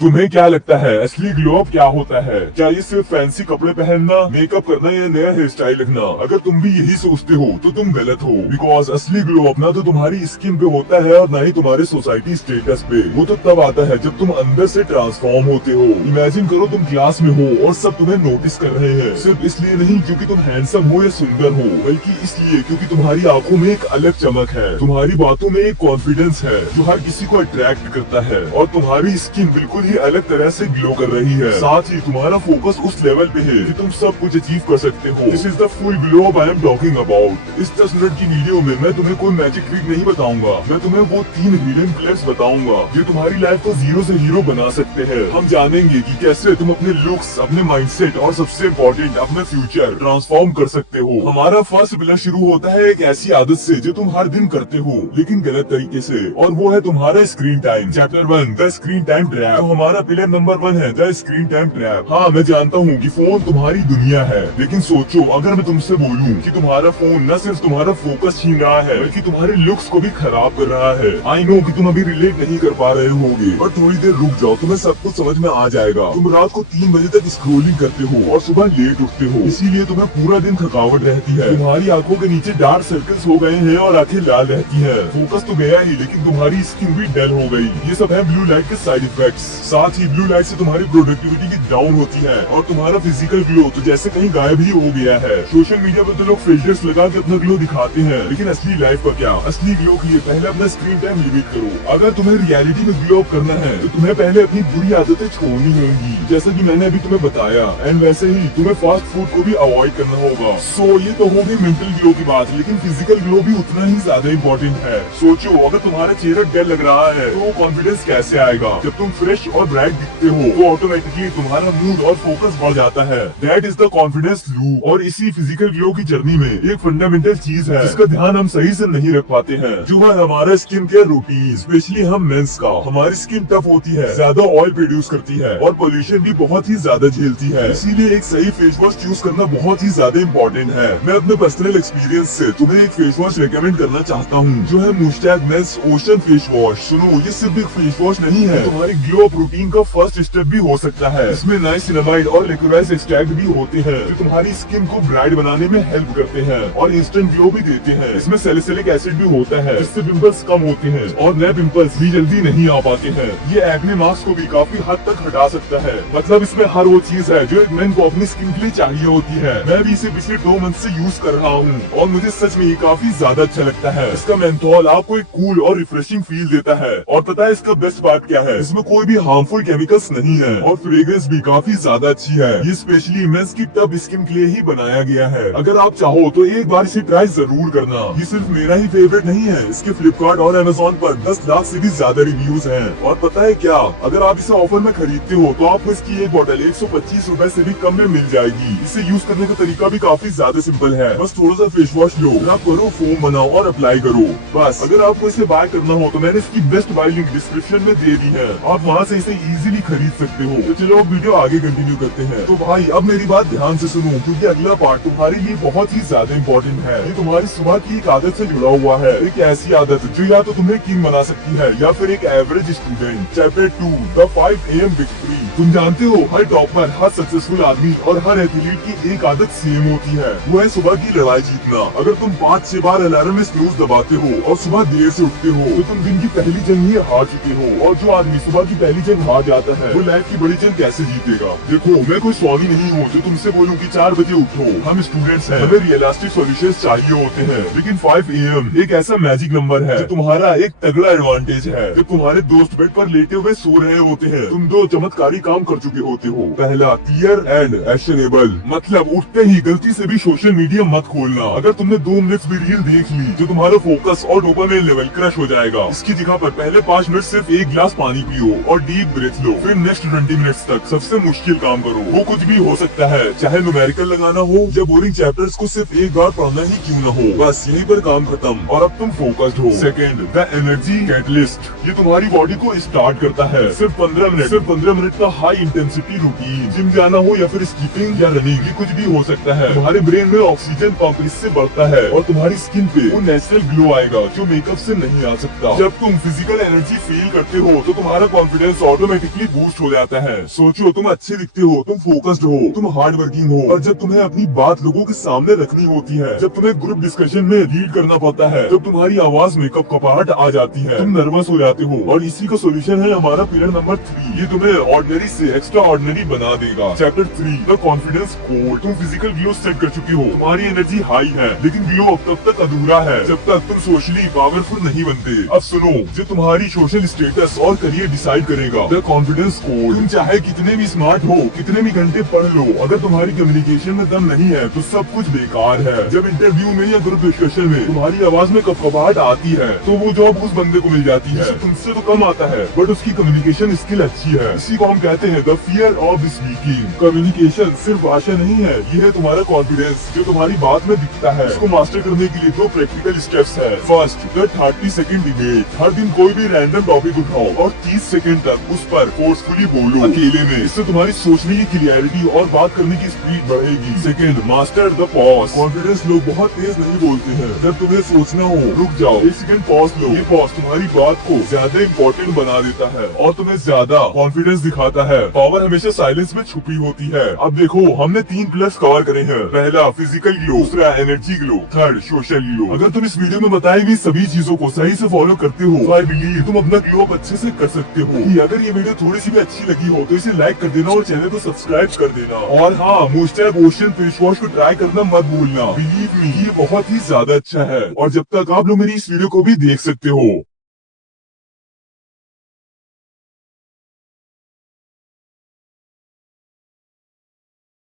तुम्हें क्या लगता है असली ग्लो अप क्या होता है? क्या ये सिर्फ फैंसी कपड़े पहनना, मेकअप करना या नया हेयर स्टाइल रखना? अगर तुम भी यही सोचते हो तो तुम गलत हो। बिकॉज असली ग्लो अप ना तो तुम्हारी स्किन पे होता है और ना ही तुम्हारे सोसाइटी स्टेटस पे। वो तो तब आता है जब तुम अंदर से ट्रांसफॉर्म होते हो। इमेजिन करो तुम क्लास में हो और सब तुम्हें नोटिस कर रहे हैं, सिर्फ इसलिए नहीं क्योंकि तुम हैंडसम हो या सुंदर हो, बल्कि इसलिए क्योंकि तुम्हारी आंखों में एक अलग चमक है, तुम्हारी बातों में एक कॉन्फिडेंस है जो हर किसी को अट्रैक्ट करता है, और तुम्हारी स्किन बिल्कुल ही अलग तरह से ग्लो कर रही है। साथ ही तुम्हारा फोकस उस लेवल पे है कि तुम सब कुछ अचीव कर सकते हो। This is the full glow up I am talking about. इस 10 मिनट की वीडियो में मैं तुम्हें कोई मैजिक ट्रिक नहीं बताऊंगा, मैं तुम्हें वो 3 हिडन क्लिप्स बताऊंगा जो तुम्हारी लाइफ को जीरो से हीरो बना सकते हैं। हम जानेंगे कि कैसे तुम अपने लुक्स, अपने माइंडसेट और सबसे इम्पोर्टेंट अपना फ्यूचर ट्रांसफॉर्म कर सकते हो। हमारा फर्स्ट पिलर शुरू होता है एक ऐसी आदत से जो तुम हर दिन करते हो लेकिन गलत तरीके से, और वो है तुम्हारा screen time. Chapter 1 the screen time trap. तो हमारा पिलर नंबर 1 है द स्क्रीन टाइम ट्रैप। हाँ, मैं जानता हूँ कि फोन तुम्हारी दुनिया है, लेकिन सोचो अगर मैं तुमसे बोलूँ कि तुम्हारा फोन न सिर्फ तुम्हारा फोकस छीन रहा है बल्कि तुम्हारे लुक्स को भी खराब कर रहा है। आई नो कि तुम अभी रिलेट नहीं कर पा रहे होगे, पर थोड़ी देर रुक जाओ, तुम्हें सब कुछ समझ में आ जाएगा। तुम रात को 3 बजे तक स्क्रोलिंग करते हो और सुबह लेट उठते हो, इसीलिए तुम्हें पूरा दिन थकावट रहती है। तुम्हारी आंखों के नीचे डार्क सर्कल्स हो गए हैं और आंखें लाल रहती है। फोकस तो गया ही, लेकिन तुम्हारी स्किन भी डल हो गई। ये सब है ब्लू लाइट के साइड इफेक्ट्स। साथ ही ब्लू लाइट से तुम्हारी प्रोडक्टिविटी की डाउन होती है और तुम्हारा फिजिकल ग्लो तो जैसे कहीं गायब ही हो गया है। सोशल मीडिया पर तो लोग फिल्टर्स लगा के अपना ग्लो दिखाते हैं, लेकिन असली लाइफ का क्या? असली ग्लो के लिए पहले अपना स्क्रीन टाइम लिमिट करो। अगर तुम्हें रियलिटी में ग्लो अप करना है तो तुम्हें पहले अपनी बुरी आदतें छोड़नी होंगी, जैसा कि मैंने अभी तुम्हें बताया, एंड वैसे ही तुम्हें फास्ट फूड को भी अवॉइड करना होगा। सो ये तो होगी मेंटल ग्लो की बात, लेकिन फिजिकल ग्लो भी उतना ही ज्यादा इम्पोर्टेंट है। सोचो अगर तुम्हारा चेहरा डल लग रहा है तो कॉन्फिडेंस कैसे आएगा? जब तुम फ्रेश और ब्राइट दिखते हो तो ऑटोमेटिकली तुम्हारा मूड और फोकस बढ़ जाता है। That is the confidence loop. और इसी फिजिकल ग्लो की जर्नी में एक फंडामेंटल चीज है जिसका ध्यान हम सही से नहीं रख पाते हैं, जो है हमारा स्किन केयर रूटीन। स्पेशली हम मेंस का। हमारी स्किन टफ होती है, ज्यादा ऑयल प्रोड्यूस करती है और पोल्यूशन भी बहुत ही ज्यादा झेलती है, इसीलिए एक सही फेस वॉश चूज करना बहुत ही ज्यादा इम्पोर्टेंट है। मैं अपने पर्सनल एक्सपीरियंस से तुम्हें एक फेस वॉश रेकमेंड करना चाहता हूँ, जो है मूस्टैग मेंस ओशन फेस वॉश। सुनो, ये सिर्फ एक फेस वॉश नहीं है, तुम्हारी ग्लो अप रूटीन का फर्स्ट स्टेप भी हो सकता है। इसमें नाइसिनामाइड और लिकोराइस एक्सट्रैक्ट भी होते हैं जो तुम्हारी स्किन को ब्राइट बनाने में हेल्प करते हैं और इंस्टेंट ग्लो भी देते हैं। इसमें सैलिसिलिक एसिड भी होता है जिससे पिंपल्स कम होते हैं और नए पिंपल्स भी जल्दी नहीं आ पाते हैं। ये एक्ने मार्क्स को भी काफी हद तक हटा सकता है। मतलब इसमें हर वो चीज है जो एक मैन को अपनी स्किन के लिए चाहिए होती है। मैं भी इसे पिछले 2 मंथ से यूज कर रहा हूँ और मुझे सच में ये काफी ज्यादा अच्छा लगता है। इसका मेंथोल आपको एक कूल और रिफ्रेशिंग फील देता है, और पता है इसका बेस्ट पार्ट क्या है? इसमें कोई भी हार्मफुल केमिकल्स नहीं है और फ्रेग्रेंस भी काफी ज्यादा अच्छी है। ये स्पेशली मेंस की टफ स्किन के लिए ही बनाया गया है। अगर आप चाहो तो एक बार इसे ट्राई जरूर करना। ये सिर्फ मेरा ही फेवरेट नहीं है, इसके फ्लिपकार्ट और अमेज़न पर 10 लाख से भी ज्यादा रिव्यूज हैं। और पता है क्या, अगर आप इसे ऑफर में खरीदते हो तो आपको इसकी एक बोतल 125 रुपए से भी कम में मिल जाएगी। इसे यूज करने का तरीका भी काफी ज्यादा सिंपल है। बस थोड़ा सा फेस वॉश लो, रब करो, फोम बनाओ और अप्लाई करो, बस। अगर आपको इसे बाय करना हो तो मैंने इसकी बेस्ट बाय लिंक डिस्क्रिप्शन में दे दी है, आप वहाँ से इसे इजीली खरीद सकते हो। तो चलो अब वीडियो आगे कंटिन्यू करते हैं। तो भाई अब मेरी बात ध्यान से सुनो, क्योंकि अगला पार्ट तुम्हारे लिए बहुत ही ज्यादा इम्पोर्टेंट है। ये तुम्हारी सुबह की एक आदत से जुड़ा हुआ है, एक ऐसी आदत जो या तो तुम्हें किंग बना सकती है या फिर एक average student. Chapter 2 the 5 AM victory. तुम जानते हो हर टॉपर, हर सक्सेसफुल आदमी और हर एथलीट की एक आदत सेम होती है, वो है सुबह की लड़ाई जीतना। अगर तुम 5-6 बार अलार्म में स्नूज दबाते हो और सुबह देर से उठते हो तो तुम दिन की पहली जंग ही हार चुके हो। और जो आदमी सुबह की पहली जंग हार जाता है वो लाइफ की बड़ी जंग कैसे जीतेगा? देखो, मैं कोई स्वामी नहीं हूँ जो तुमसे बोलूँ कि 4 बजे उठो। हम स्टूडेंट्स हैं, हमें रियलिस्टिक सॉल्यूशंस चाहिए होते हैं, लेकिन 5 AM एक ऐसा मैजिक नंबर है जो तुम्हारा एक तगड़ा एडवांटेज है। जब तुम्हारे दोस्त बेड पर लेटे हुए सो रहे होते हैं, तुम 2 चमत्कारी काम कर चुके होते हो। पहला, क्लियर एंड एक्शनेबल, मतलब उठते ही गलती से भी सोशल मीडिया मत खोलना। अगर तुमने 2 मिनट भी रील देख ली तो तुम्हारा फोकस और डोपामाइन लेवल क्रश हो जाएगा। इसकी जगह पर पहले 5 मिनट सिर्फ एक गिलास पानी पियो और डीप ब्रेथ लो। फिर नेक्स्ट 20 मिनट्स तक सबसे मुश्किल काम करो, वो कुछ भी हो सकता है, चाहे न्यूमेरिकल लगाना हो या बोरिंग चैप्टर्स को सिर्फ एक बार पढ़ना ही क्यों न हो, बस यहीं पर काम खत्म और अब तुम फोकस्ड हो। Second, the energy catalyst. ये तुम्हारी बॉडी को स्टार्ट करता है। सिर्फ 15 मिनट का हाई इंटेंसिटी रूटीन। जिम जाना हो या फिर स्कीपिंग या रनिंग, ये कुछ भी हो सकता है। तुम्हारे ब्रेन में ऑक्सीजन पंप इससे बढ़ता है और तुम्हारी स्किन पे वो नेचुरल ग्लो आएगा जो मेकअप से नहीं आ सकता। जब तुम फिजिकल एनर्जी फील करते हो तो तुम्हारा कॉन्फिडेंस ऑटोमेटिकली बूस्ट हो जाता है। सोचो तुम अच्छे दिखते हो, तुम फोकस्ड हो, तुम हार्ड वर्किंग हो, और जब तुम्हें अपनी बात लोगों के सामने रखनी होती है, जब तुम्हें ग्रुप डिस्कशन में लीड करना पड़ता है, जब तुम्हारी आवाज मेकअप कपाहट आ जाती है, तुम नर्वस हो जाते हो। और इसी का सोल्यूशन है हमारा पिलर नंबर 3। ये तुम्हें ऑर्डिनरी से एक्स्ट्रा ऑर्डिनरी बना देगा। Chapter 3 the confidence code. तुम फिजिकल ग्लो सेट कर चुके हो, तुम्हारी एनर्जी हाई है, लेकिन ग्लो अब तब तक अधूरा है जब तक तुम सोशली पावरफुल नहीं बनते। अब सुनो, जो तुम्हारी सोशल स्टेटस और करियर डिसाइड करेगा, द कॉन्फिडेंस कोड। तुम चाहे कितने भी स्मार्ट हो, कितने भी घंटे पढ़ लो, अगर तुम्हारी कम्युनिकेशन में दम नहीं है तो सब कुछ बेकार है। जब इंटरव्यू में या ग्रुप डिस्कशन में तुम्हारी आवाज में कपकपाहट आती है, तो वो जॉब उस बंदे को मिल जाती है तुमसे तो कम आता है, बट उसकी कम्युनिकेशन स्किल अच्छी है। इसी को हम कहते हैं the fear of speaking. Communication सिर्फ भाषा नहीं है, ये है तुम्हारा कॉन्फिडेंस जो तुम्हारी बात में दिखता है। इसको मास्टर करने के लिए 2 प्रैक्टिकल स्टेप्स है। First, the 30 second debate. हर दिन कोई भी रैंडम टॉपिक उठाओ और 30 सेकंड तक उस पर फोर्सफुली बोलो अकेले में। इससे तुम्हारी सोचने की क्लियरिटी और बात करने की स्पीड बढ़ेगी। Second, master the pause. Confidence लोग बहुत तेज नहीं बोलते हैं। जब तुम्हें सोचना हो, रुक जाओ, 1 सेकंड पॉज लो। ये पॉज तुम्हारी बात को ज्यादा इम्पोर्टेंट बना देता है और तुम्हें ज्यादा कॉन्फिडेंस दिखाता है। पावर हमेशा साइलेंस में छुपी होती है। अब देखो, हमने 3 प्लस कवर करे हैं। पहला फिजिकल ग्लो, दूसरा energy glow, third social glow. अगर तुम इस वीडियो में बताई गई सभी चीजों को सही से फॉलो करते हो, तो आई बिलीव तुम अपना ग्लो अप अच्छे से कर सकते हो। अगर ये वीडियो थोड़ी सी भी अच्छी लगी हो तो इसे लाइक कर देना और चैनल को सब्सक्राइब कर देना। और हाँ, मॉइस्चर लोशन फेस वॉश को ट्राई करना मत भूलना। बिलीव मी, ये बहुत ही ज्यादा अच्छा है। और जब तक आप लोग मेरी इस वीडियो को भी देख सकते हो।